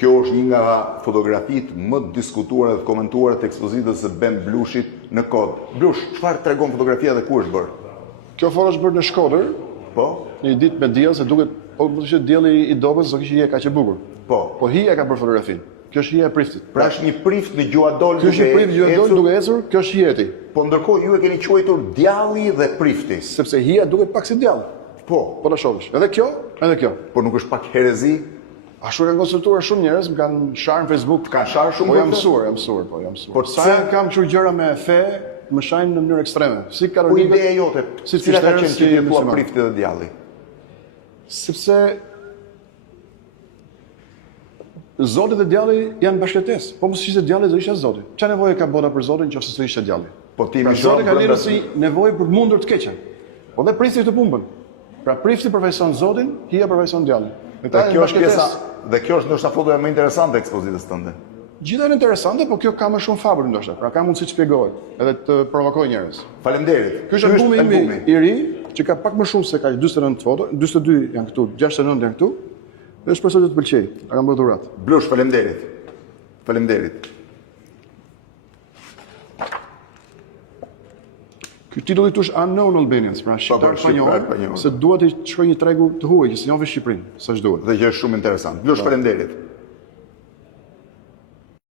Kjo është një nga fotografitë më të diskutuara dhe të komentuara të ekspozitës së Ben Blushit në kod. Blush, çfarë tregon fotografia dhe ku është bërë? Kjo foto është bërë në Shkodër, Po? një ditë me diell, se duket, po më thëshë dielli i dobës, do kishte hije kaq e bukur. Po hija ka bërë fotografinë. Kjo është hija e priftit. Pra është një prift në gjuadol Kjo është një prift gjuadol duke ecur, kjo është hijeti. Po ndërkohë ju e keni quajtur djalli dhe prifti. Sepse hija duket pak si djall. Po ta shohësh. Edhe kjo, edhe kjo. Po nuk është pak herezi? Ashtu kanë konsultuar shumë njerëz, më kanë sharë në Facebook, Kanë sharë shumë. Po jam mësuar. Po Sa kam çu gjëra me fe, më shajnë në mënyrë ekstreme. Si Po katolikët. ideja jote, si cila ka krishterët, qenë si që ti thua muslimanët. prifti dhe djalli? Sepse Zoti dhe djalli janë bashkëtesë. Po mos ishte djalli, do ishte Zoti. Çfarë nevoje ka bota për Zotin nëse s'do ishte djalli? Po ti Pra më Zoti ka brenda lidhur si nevojë për të mundur të keqen. Po dhe prifti të pumbën. Pra prifti përfaqëson Zotin, hija përfaqëson djallin. Dhe kjo është pjesa, dhe kjo është ndoshta fotoja më interesante e ekspozitës tënde. Gjithë janë interesante, po kjo ka më shumë fabër ndoshta. Pra ka mundësi të shpjegohet, edhe të provokojë njerëz. Faleminderit. Ky është albumi i ri, që ka pak më shumë se ka 49 foto, 42 janë këtu, 69 janë këtu. Dhe shpresoj të të pëlqej. Ta kam bërë dhuratë. Blush, faleminderit. Faleminderit. Ky titull i tush Unknown Albanians, pra shqiptar pa njohur, se dua të shkoj një tregu të huaj që s'njohë Shqipërinë, sa ç'duhet. Dhe që është shumë interesant. Blush, faleminderit.